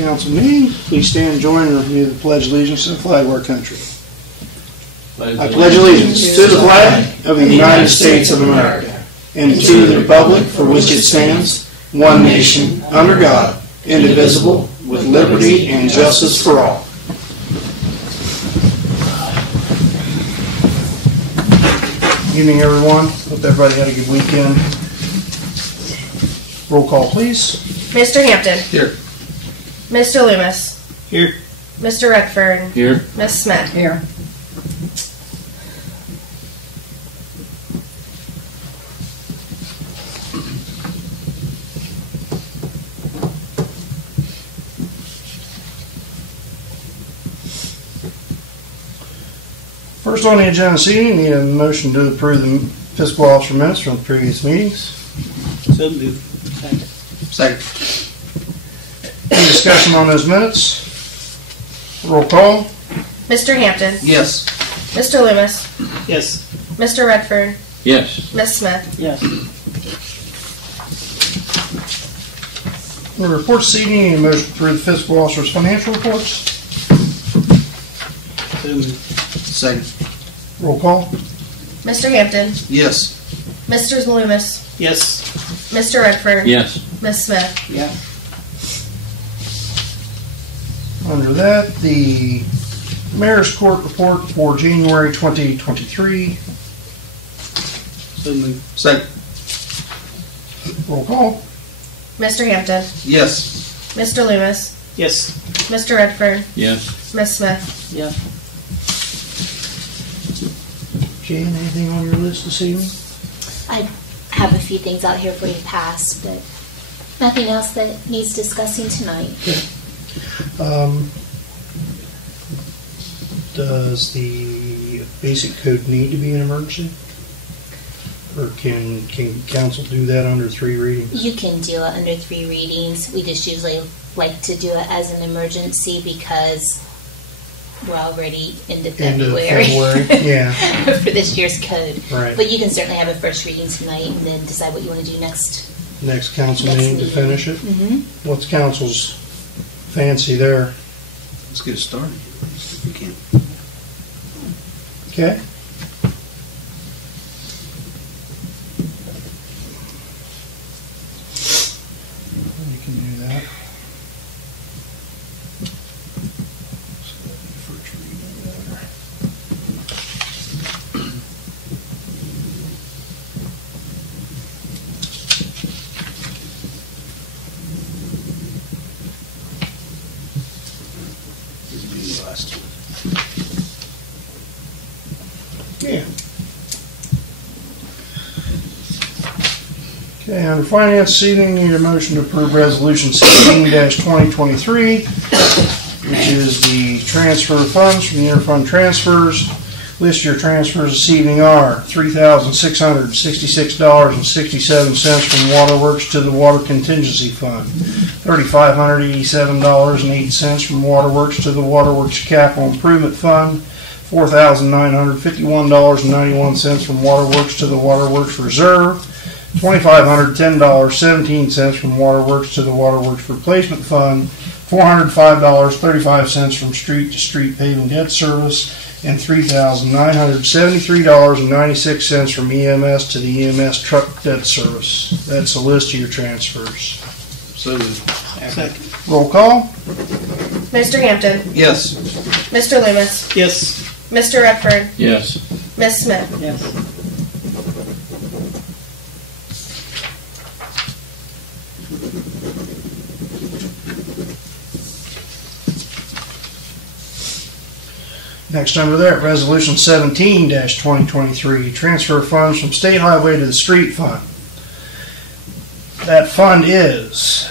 council meeting. Please stand and join in repeating the pledge of allegiance to the flag of our country. I pledge allegiance to the flag of the United States of America and to the republic for which it stands, one nation, under God, indivisible, with liberty and justice for all. Good evening, everyone. Hope everybody had a good weekend. Roll call, please. Mr. Hampton. Here. Mr. Loomis. Here. Mr. Redfern. Here. Ms. Smith. Here. First on the agenda this evening, need a motion to approve the fiscal officer minutes from the previous meetings. So moved. Second. Any discussion on those minutes? Roll call. Mr. Hampton. Yes. Mr. Loomis. Yes. Mr. Redfern. Yes. Ms. Smith. Yes. In the reports this evening, need a motion to approve the fiscal officer's financial reports. So moved. Second. Roll call. Mr. Hampton. Yes. Mr. Loomis. Yes. Mr. Redfern. Yes. Ms. Smith. Yeah. Under that, the Mayor's Court report for January 2023. So moved. Second. Roll call. Mr. Hampton. Yes. Mr. Loomis. Yes. Mr. Redfern. Yes. Ms. Smith. Yeah. Jan, anything on your list this evening? I have a few things out here for you to pass, but nothing else that needs discussing tonight. Does the basic code need to be an emergency? Or can council do that under 3 readings? You can do it under 3 readings. We just usually like to do it as an emergency because we're already into February. Yeah. For this year's code. Right. But you can certainly have a first reading tonight and then decide what you want to do next. Next council Next meeting to meeting. finish it? Mm-hmm. What's council's fancy there? Let's get it started if we can. Okay. We can do that. First reading there. It'll be the last one. Yeah. Okay, under finance this evening, need a motion to approve resolution 16-2023, which is the transfer of funds from the interfund transfers. List your transfers this evening are $3,666.67 from Waterworks to the Water Contingency Fund, $3,587.08 from Waterworks to the Waterworks Capital Improvement Fund, $4,951.91 from Waterworks to the Waterworks Reserve, $2,510.17 from Waterworks to the Waterworks Replacement Fund, $405.35 from Street to Street Paving Debt Service, and $3,973.96 from EMS to the EMS Truck Debt Service. That's a list of your transfers. So moved. Second. Roll call. Mr. Hampton. Yes. Mr. Loomis. Yes. Mr. Redfern. Yes. Ms. Smith. Yes. Next under that, Resolution 17-2023, transfer funds from State Highway to the Street Fund. That fund is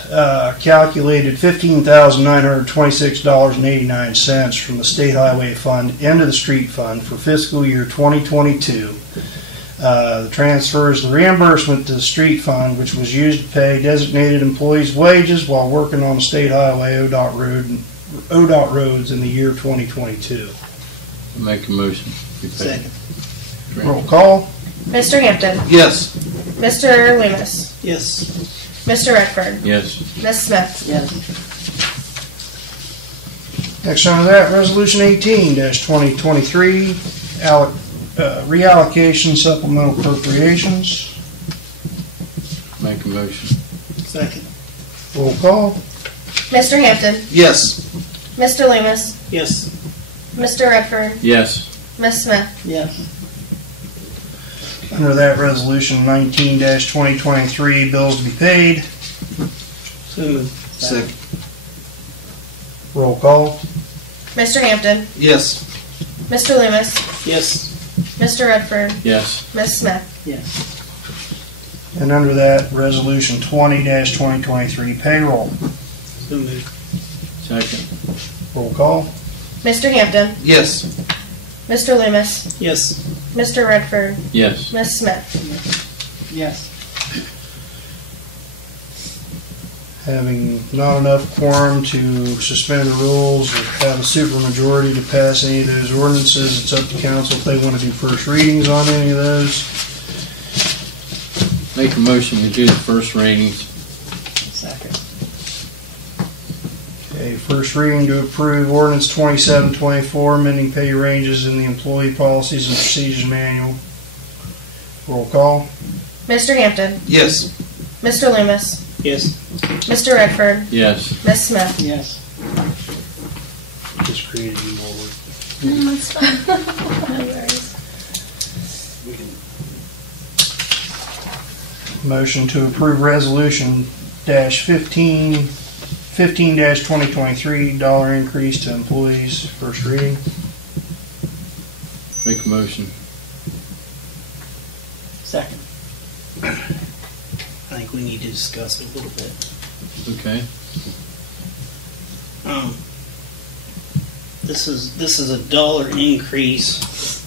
calculated $15,926.89 from the State Highway Fund into the Street Fund for fiscal year 2022. The transfer is the reimbursement to the Street Fund, which was used to pay designated employees' wages while working on the State Highway ODOT roads in the year 2022. Make a motion. Second. Roll call. Mr. Hampton. Yes. Mr. Loomis. Yes. Mr. Redfern. Yes. Ms. Smith. Yes. Next on that, Resolution 18-2023, reallocation supplemental appropriations. Make a motion. Second. Roll call. Mr. Hampton, Yes. Mr. Loomis, Yes. Mr. Redford, Yes. Ms. Smith. Yes. Under that, Resolution 19-2023, bills to be paid. So moved. Second. Roll call. Mr. Hampton, Yes. Mr. Loomis, Yes. Mr. Redford, Yes. Ms. Smith. Yes. And under that, Resolution 20-2023, payroll. So moved. Second. Roll call. Mr. Hampton, Yes. Mr. Loomis, Yes. Mr. Redford, Yes. Ms. Smith. Yes. Having not enough quorum to suspend the rules or have a supermajority to pass any of those ordinances, it's up to council if they want to do first readings on any of those. Make a motion to do the first readings. Second. Okay, first reading to approve ordinance 2724, amending pay ranges in the employee policies and procedures manual. Roll call. Mr. Hampton, Yes. Mr. Loomis, Yes. Mr. Redford, Yes. Ms. Smith. Yes. Just created you more work. No, it's fine. No worries. Motion to approve resolution -15-2023, dollar increase to employees. First reading. Make a motion. Second. I think we need to discuss it a little bit. Okay. This is a dollar increase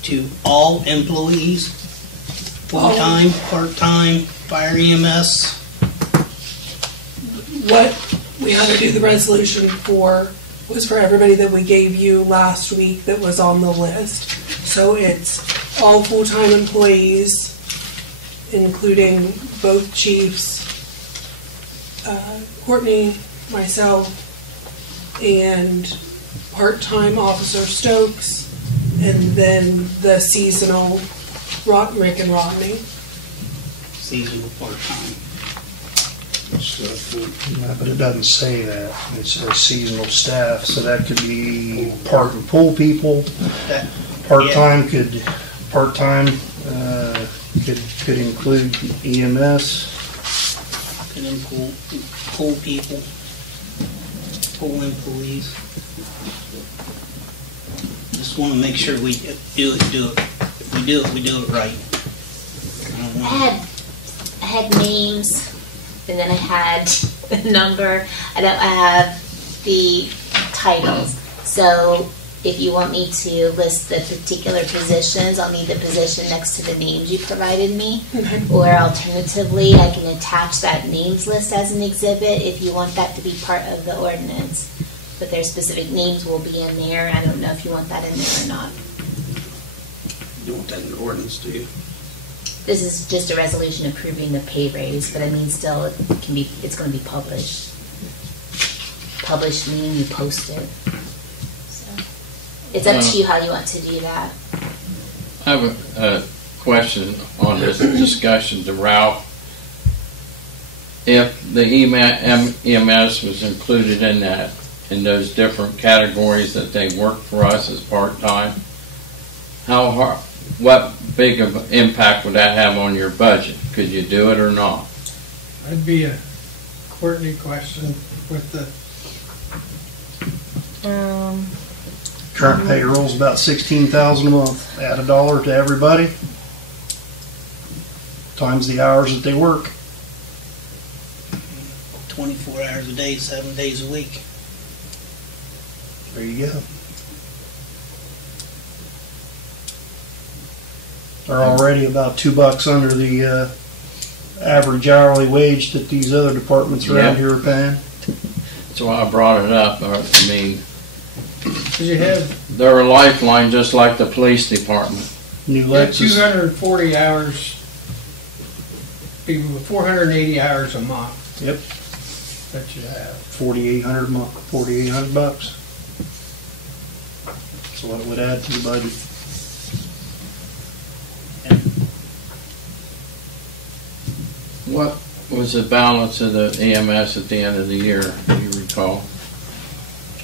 to all employees, full-time, part-time, fire EMS. What we had to do the resolution for was for everybody that we gave you last week that was on the list. So it's all full-time employees, including both chiefs, Courtney, myself, and part-time Officer Stokes, and then the seasonal Rick and Rodney. Seasonal part-time. Yeah, but it doesn't say that. It says seasonal staff, so that could be park and pool people. Part-time could include EMS. And then pool people, pool employees. Just want to make sure we do it. If we do it right. I had names, and then I had the number. I have the titles. So if you want me to list the particular positions, I'll need the position next to the names you provided me. Or alternatively, I can attach that names list as an exhibit if you want that to be part of the ordinance. But their specific names will be in there. I don't know if you want that in there or not. You want that in the ordinance, do you? This is just a resolution approving the pay raise, but I mean, still, it's going to be published. Published meaning you post it. So it's up to you how you want to do that. I have a question on this discussion to Ralph. If the EMS was included in those different categories that they work for us as part-time, what big of an impact would that have on your budget? Could you do it or not? That'd be a Courtney question with the, Current payroll's about $16,000 a month. Add $1 to everybody, times the hours that they work. 24 hours a day, 7 days a week. There you go. They're already about $2 under the average hourly wage that these other departments around here are paying. That's why I brought it up. I mean, because you have they're a lifeline just like the police department. New Lexus. 240 hours, people with 480 hours a month. Yep. That you have. $4,800 a month. $4,800. So it would add to the budget. What was the balance of the EMS at the end of the year, do you recall?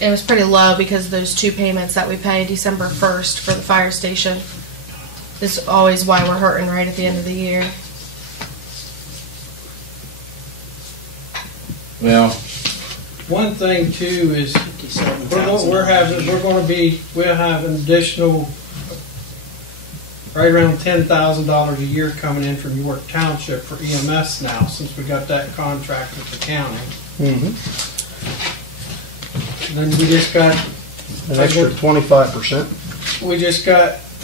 It was pretty low because of those 2 payments that we pay December 1st for the fire station. This is always why we're hurting right at the end of the year. Well, One thing too is $57,000 we'll have an additional right around $10,000 a year coming in from York Township for EMS now, since we got that contract with the county. Mm-hmm. And then we just got An extra 25%.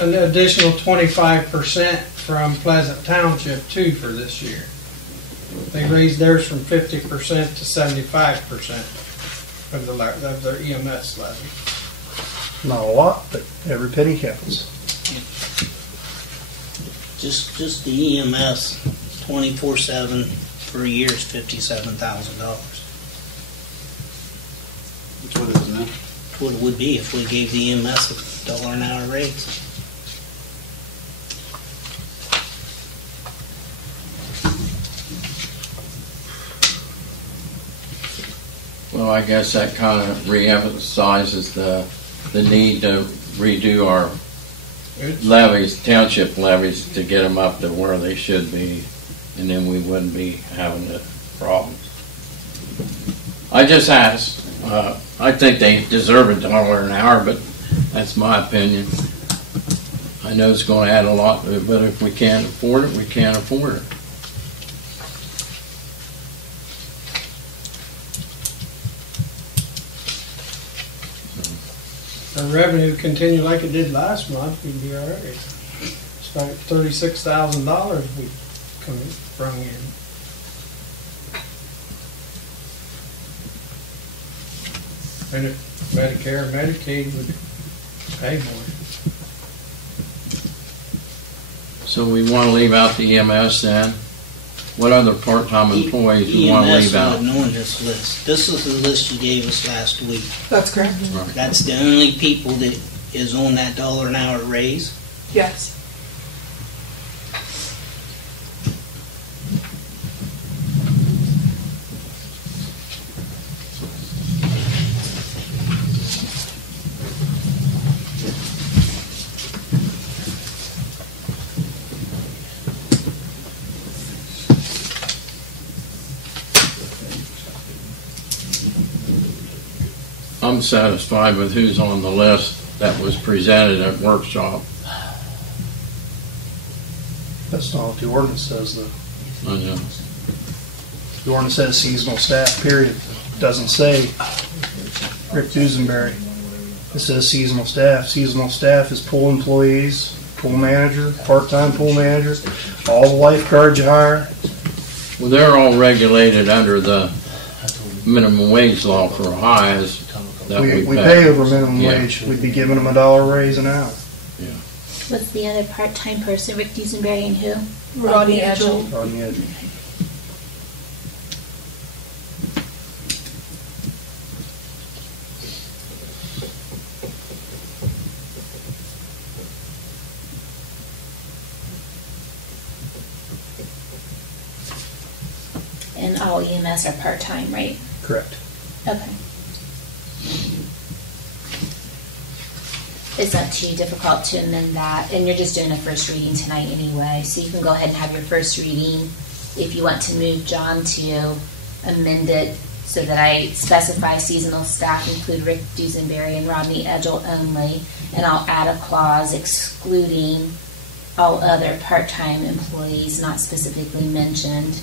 an additional 25% from Pleasant Township too for this year. They raised theirs from 50% to 75% of their EMS levy. Not a lot, but every penny counts. Just the EMS, 24/7 for a year is $57,000. That's what it is now. That's what it would be if we gave the EMS a $1 an hour raise. well, I guess that kind of reemphasizes the need to redo our levies, township levies, to get them up to where they should be, and then we wouldn't be having the problems. I just asked. I think they deserve $1 an hour, but that's my opinion. I know it's going to add a lot, but if we can't afford it, we can't afford it. Our revenue continue like it did last month, we'd be all right. It's like $36,000 we brung in. And if Medicare and Medicaid would pay more. So we want to leave out the EMS then? What other part-time employees do you want to leave out? EMS would on this list. This is the list you gave us last week. That's correct. Right. That's the only people that is on that $1 an hour raise. Yes. I'm satisfied with who's on the list that was presented at workshop. That's not what the ordinance says, though. I know. The ordinance says seasonal staff, period. Doesn't say Rick Dusenberry. It says seasonal staff. Seasonal staff is pool employees, pool manager, part-time pool manager, all the lifeguards you hire. Well, they're all regulated under the minimum wage law for Ohio. That We pay over minimum wage. We'd be giving them $1 raise an hour. What's the other part-time person, Rick Dusenberry, and who? Rodney Edgell. On the edge. And all EMS are part-time, right? Correct. Okay. It's not too difficult to amend that, and you're just doing a first reading tonight anyway, so you can go ahead and have your first reading. If you want to move John to amend it so that I specify seasonal staff include Rick Dusenberry and Rodney Edgell only, and I'll add a clause excluding all other part-time employees not specifically mentioned.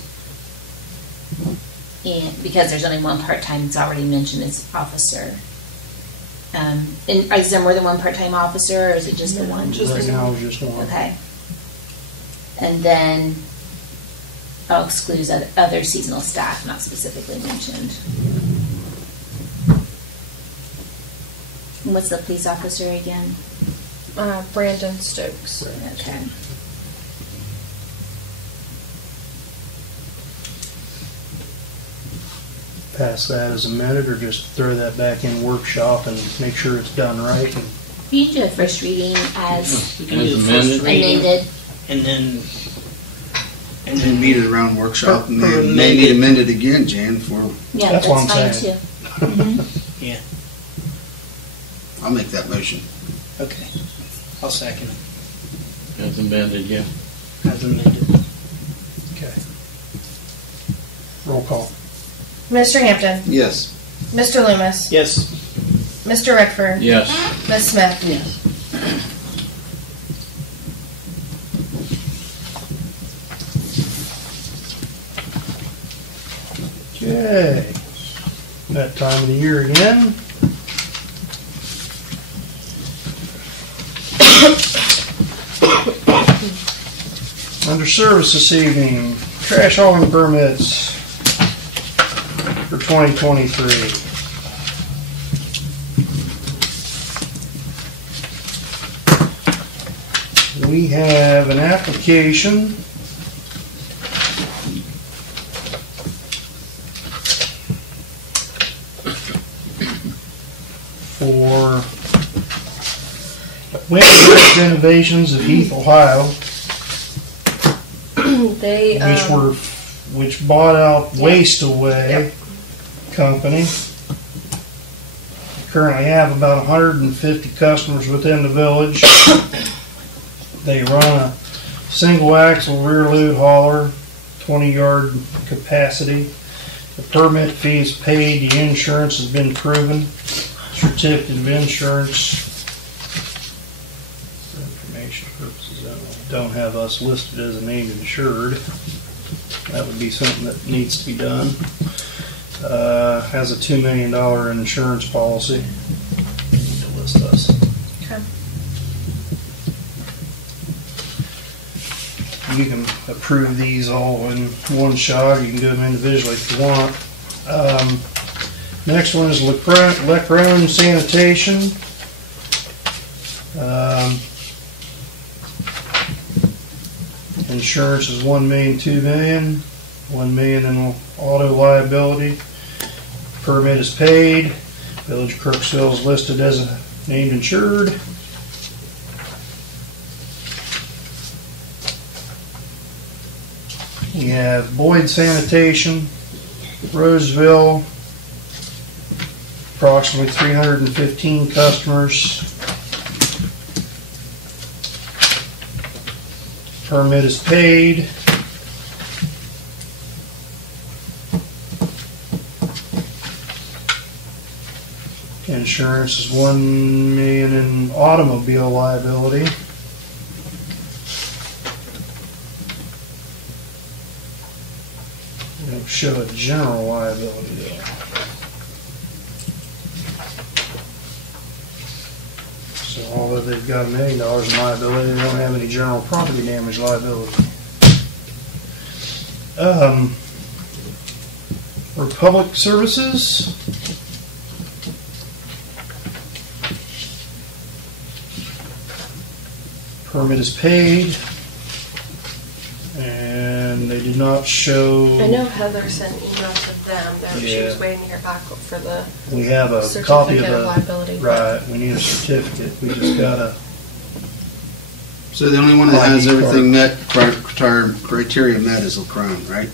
And because there's only one part-time that's already mentioned as officer. And is there more than one part-time officer, or is it just the one? Just Right the now, one. it's just one. Okay. And then I'll exclude other seasonal staff not specifically mentioned. And what's the police officer again? Brandon Stokes. Okay. Pass that as amended, or just throw that back in workshop and make sure it's done right. And You can do a first reading as We can do As the amended? first reading, amended. and then, And then meet it around workshop and Or may need amended again, Jan, for, Yeah, That's what that's I'm fine saying. too. yeah, I'll make that motion. okay. I'll second it, As amended, yeah. as amended. Okay. Roll call. Mr. Hampton, Yes. Mr. Loomis, Yes. Mr. Redford, Yes. Ms. Smith. Yes. Okay. That time of the year again. Under service this evening, trash hauling permits for 2023. We have an application for Winter renovations of Heath, Ohio, They, which bought out Waste Away Yep. Company. Currently have about 150 customers within the village. They run a single axle rear load hauler, 20-yard capacity. The permit fee is paid, the insurance has been proven, certificate of insurance. For information purposes only. Don't have us listed as a named insured. That would be something that needs to be done. Has a $2 million insurance policy. We need to list us. Okay. You can approve these all in one shot, or you can do them individually if you want. Next one is Leckrone Sanitation. Insurance is $1 million, $2 million, $1 million in auto liability. Permit is paid. Village of Crooksville is listed as a named insured. We have Boyd Sanitation, Roseville, approximately 315 customers. Permit is paid. Insurance is $1 million in automobile liability. They don't show a general liability though. So although they've got $1 million in liability, they don't have any general property damage liability. Republic Services. Permit is paid. And they did not show. I know Heather sent an email to them that she Yeah. was waiting to hear back for the We have a copy of certificate of the. liability. Right, we need a certificate. We just gotta. So the only one that has everything met, criteria met is Lacrone, right?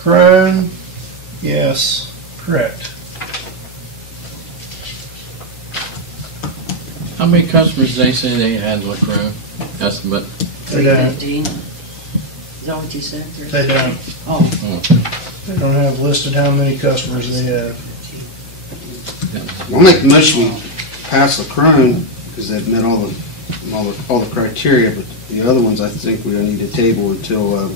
Crone, yes, correct. How many customers they say they had Lacroix? Estimate. They don't. 315. Is that what you said? They don't. Oh, They don't have listed how many customers they have. I'll make the motion we pass Lacrone, because they've met all the criteria, but the other ones I think we need to table until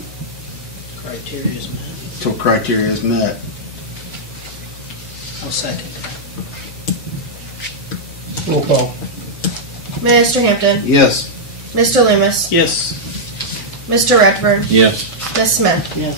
Criteria is met. criteria is met. I'll second it. Roll call. Mr. Hampton, Yes. Mr. Loomis, Yes. Mr. Redford, Yes. Ms. Smith. yes.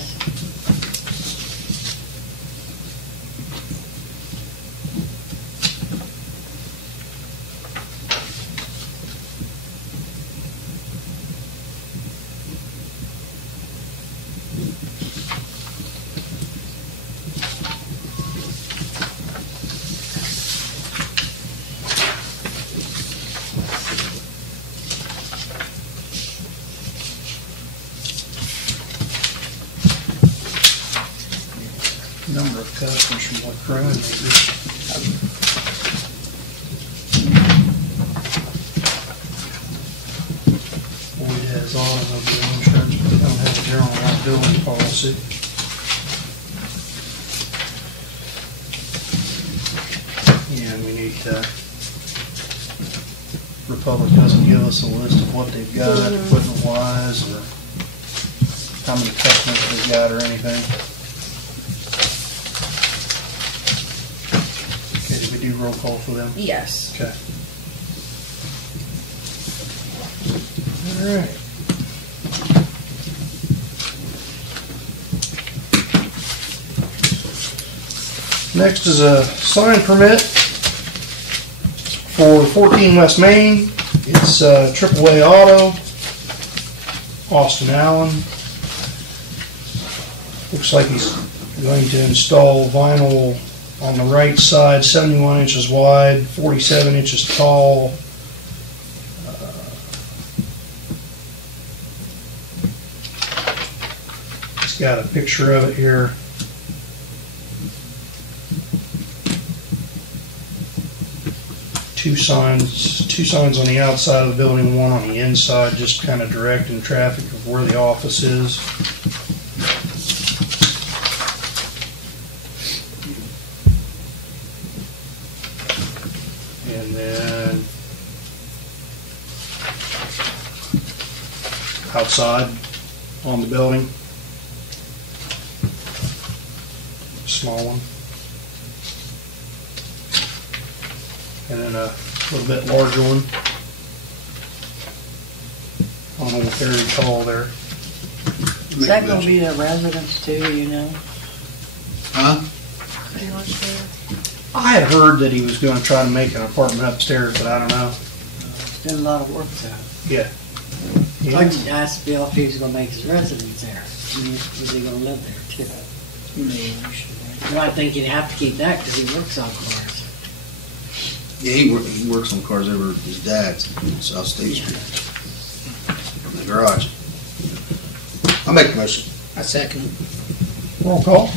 customers from what Croon maybe. Boyd has automobile insurance, but they don't have a general liability policy. Yeah, and we need Republic doesn't give us a list of what they've got, equipment wise, or how many customers they've got or anything. Okay, did we do roll call for them? Yes. Okay. All right. Next is a sign permit for 14 West Main. It's AAA Auto, Austin Allen. Looks like he's going to install vinyl on the right side, 71 inches wide, 47 inches tall. It's got a picture of it here. Two signs on the outside of the building, one on the inside, just kind of directing traffic of where the office is. And then outside on the building, small one. And then a little bit larger one. I don't know what they're tall there. Is that gonna be the residence too, you know? Huh? I had heard that he was going to try to make an apartment upstairs, but I don't know. He's doing a lot of work there. Yeah. I just asked Bill if he was gonna make his residence there. I mean, was he gonna live there too? Maybe. Well, I think you'd have to keep that because he works on cars. Yeah, he works on cars over at his dad's on South State Street. In the garage. I'll make the motion. I second. Roll call.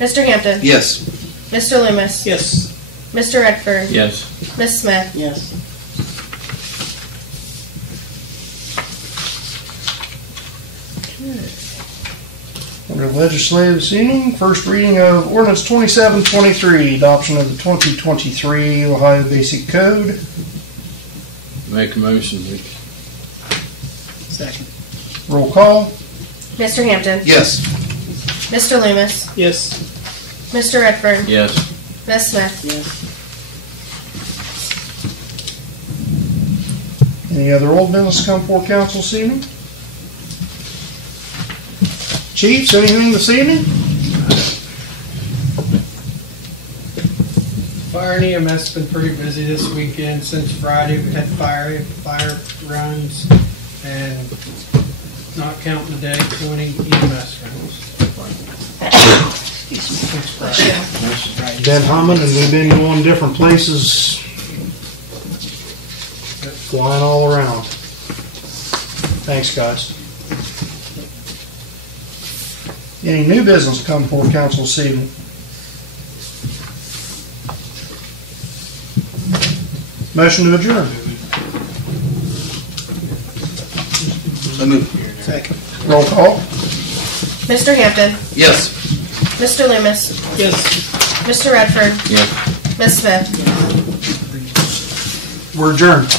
Mr. Hampton. Yes. Mr. Loomis. Yes. Mr. Redford. Yes. Ms. Smith. Yes. Under legislative this evening, first reading of ordinance 2723, adoption of the 2023 Ohio Basic Code. Make a motion, Rick. Second. Roll call. Mr. Hampton. Yes. Mr. Loomis. Yes. Mr. Redford. Yes. Ms. Smith. Yes. Any other old business come before council this evening? Chiefs, anything this evening? Fire and EMS has been pretty busy this weekend. Since Friday, we had fire runs, and not counting the day, 20 EMS runs. Since Friday. Been humming, and we've been going different places, flying all around. Thanks, guys. Any new business come before council this evening? Motion to adjourn. So moved. Second. Roll call. Mr. Hampton. Yes. Mr. Loomis. Yes. Mr. Redford. Yes. Ms. Smith. We're adjourned.